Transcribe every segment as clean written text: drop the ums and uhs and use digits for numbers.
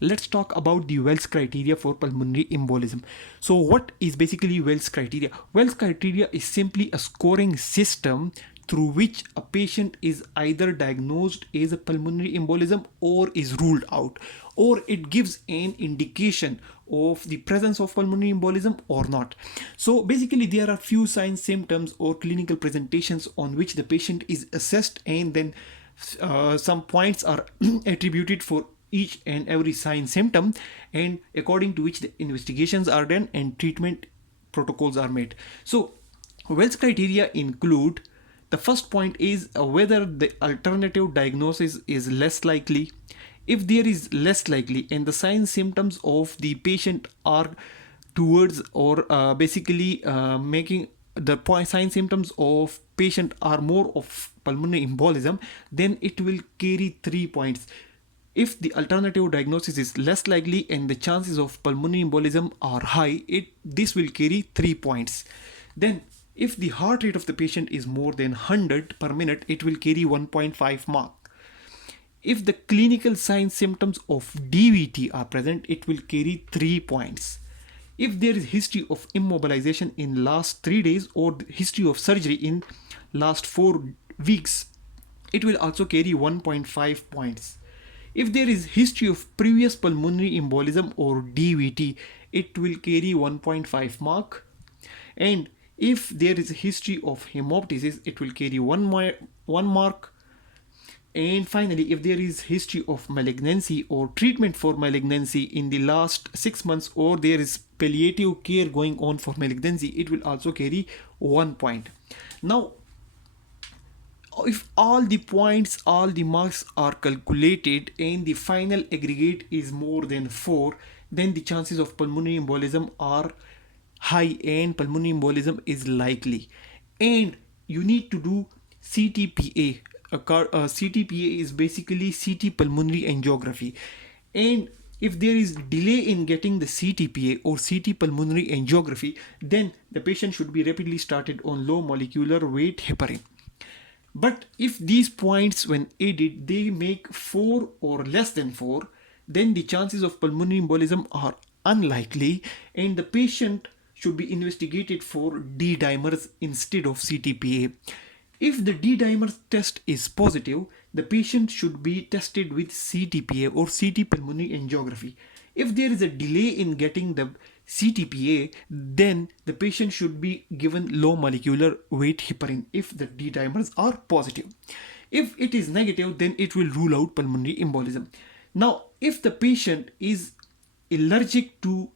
let's talk about the Wells criteria for pulmonary embolism. So what is basically Wells criteria? Wells criteria is simply a scoring system through which a patient is either diagnosed as a pulmonary embolism or is ruled out, or it gives an indication of the presence of pulmonary embolism or not. So basically there are few signs, symptoms or clinical presentations on which the patient is assessed, and then some points are attributed for each and every sign, symptom, and according to which the investigations are done and treatment protocols are made. So Wells criteria include, the first point is whether the alternative diagnosis is less likely. If there is less likely and the signs symptoms of the patient are towards or making the point sign symptoms of patient are more of pulmonary embolism, then it will carry 3 points. If the alternative diagnosis is less likely and the chances of pulmonary embolism are high, this will carry 3 points. Then if the heart rate of the patient is more than 100 per minute, it will carry 1.5 mark. If the clinical signs symptoms of DVT are present, it will carry 3 points. If there is history of immobilization in last 3 days or history of surgery in last 4 weeks, it will also carry 1.5 points. If there is history of previous pulmonary embolism or DVT, it will carry 1.5 mark. And if there is a history of hemoptysis, it will carry 1 mark. And finally, if there is history of malignancy or treatment for malignancy in the last 6 months, or there is palliative care going on for malignancy, it will also carry 1 point. Now, if all the points, all the marks are calculated and the final aggregate is more than 4, then the chances of pulmonary embolism are high and pulmonary embolism is likely. And you need to do CTPA. CTPA is basically CT pulmonary angiography. And if there is delay in getting the CTPA or CT pulmonary angiography, then the patient should be rapidly started on low molecular weight heparin. But if these points when added they make 4 or less than 4, then the chances of pulmonary embolism are unlikely and the patient should be investigated for D-dimers instead of CTPA. If the D-dimer test is positive, the patient should be tested with CTPA or CT pulmonary angiography. If there is a delay in getting the CTPA, then the patient should be given low molecular weight heparin if the D-dimers are positive. If it is negative, then it will rule out pulmonary embolism. Now, if the patient is allergic to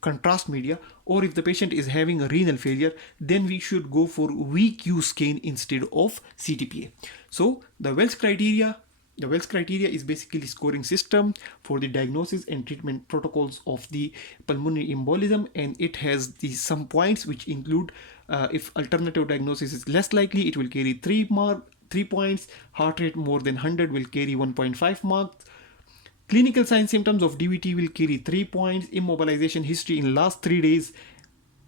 contrast media, or if the patient is having a renal failure, then we should go for VQ scan instead of CTPA. So the Wells criteria is basically scoring system for the diagnosis and treatment protocols of the pulmonary embolism, and it has some points which include if alternative diagnosis is less likely, it will carry 3 points. Heart rate more than 100 will carry 1.5 marks. Clinical signs symptoms of DVT will carry 3 points. Immobilization history in last 3 days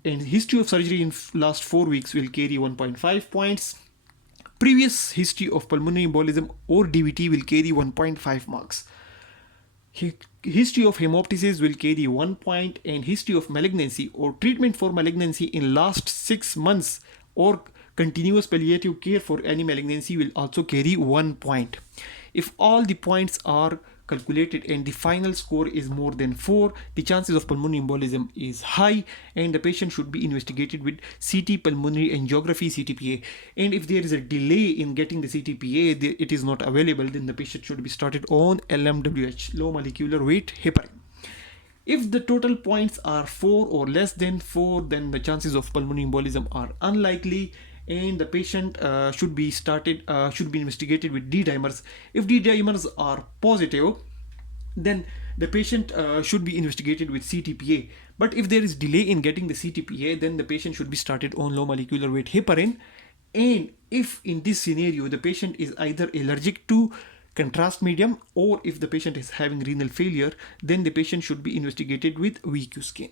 and history of surgery in last 4 weeks will carry 1.5 points. Previous history of pulmonary embolism or DVT will carry 1.5 marks. History of hemoptysis will carry 1 point, and history of malignancy or treatment for malignancy in last 6 months or continuous palliative care for any malignancy will also carry 1 point. If all the points are calculated and the final score is more than 4, the chances of pulmonary embolism is high and the patient should be investigated with CT pulmonary angiography, CTPA. And if there is a delay in getting the CTPA, it is not available, then the patient should be started on LMWH, low molecular weight heparin. If the total points are 4 or less than 4, then the chances of pulmonary embolism are unlikely and the patient should be investigated with D-dimers. If D-dimers are positive, then the patient should be investigated with CTPA. But if there is delay in getting the CTPA, then the patient should be started on low molecular weight heparin. And if in this scenario the patient is either allergic to contrast medium or if the patient is having renal failure, then the patient should be investigated with VQ scan.